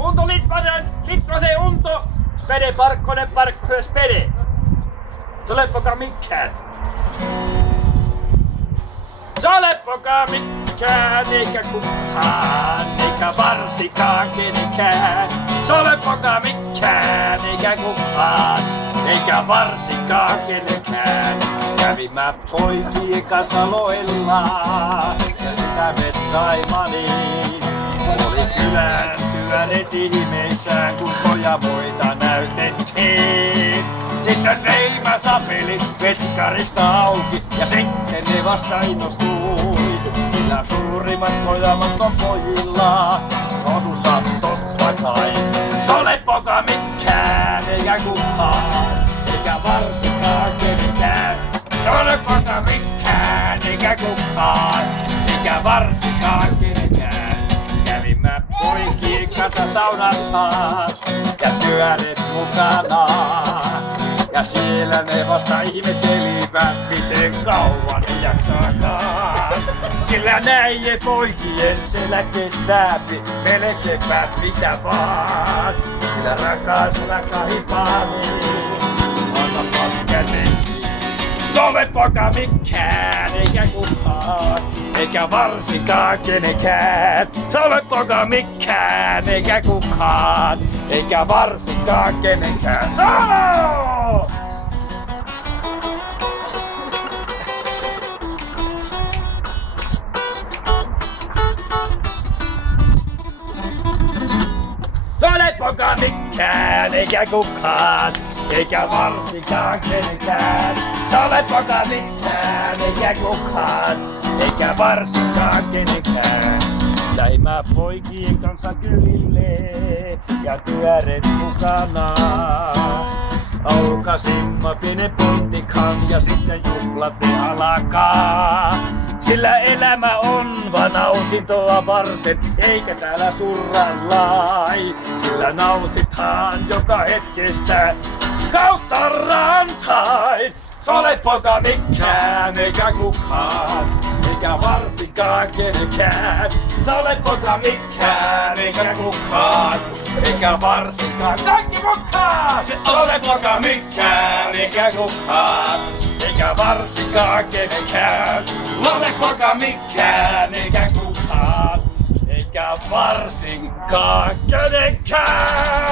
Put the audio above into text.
Unto Litmasen unto. Spede Parkkonen spede. Se ole poka mikään. Se ole poka mikään eikä kukaan, eikä varsinkaan kenenkään. Se ole poka mikään eikä kukaan, eikä varsinkaan kenenkään. Kävin mä poikien kanssa loilla ja sitä metsaimaniin. Oli kylän pyöret ihmeissään, kun koja muita näytettiin. Sitten vein mä sapelit vetskarista auki ja sitten ne vasta innostui. Sillä suurimmat kojamat on pojilla, osussa totta kai. Se ole poka mikään eikä kukaan, eikä varsinkaan kenenkään. Se ole poka mikään eikä kukaan, eikä varsinkaan kenenkään. Kävin mä poikien kanssa saunassa ja työret mukana. Ja siellä ne vasta ihmettelivät, miten kauan ne jaksaakaan. Sillä näiden poikien selä kestää melkeinpä mitä vaan. Sillä rakas rakahipani, anna kätesi. Se ole poka mikään eikä kukaan, eikä varsinkaan kenenkään. Se ole poka mikään eikä kukaan, eikä varsinkaan kenenkään. Sano! Se ole poka mikään eikä kukaan, eikä varsinkaan kenenkään. Se ole poka mikään eikä kukaan, eikä varsinkaan kenenkään. Jäin mä poikien kanssa kylille ja työret mukana. Aukasimme pienen pontikan ja sitten juhlat ne alkaa. Sillä elämä on vaan nautintoa varten, eikä täällä surrallai. Sillä nautitaan joka hetkestä kautta rantain. Se ole poka mikään eikä kukaan, eikä varsinkaan kenenkään. Se ole poka mikään eikä kukaan, eikä varsinkaan kaikki mukaan. Se ole poka mikään eikä kukaan, eikä varsinkaan kenenkään. Se ole poka mikään eikä kukaan, eikä varsinkaan kenenkään.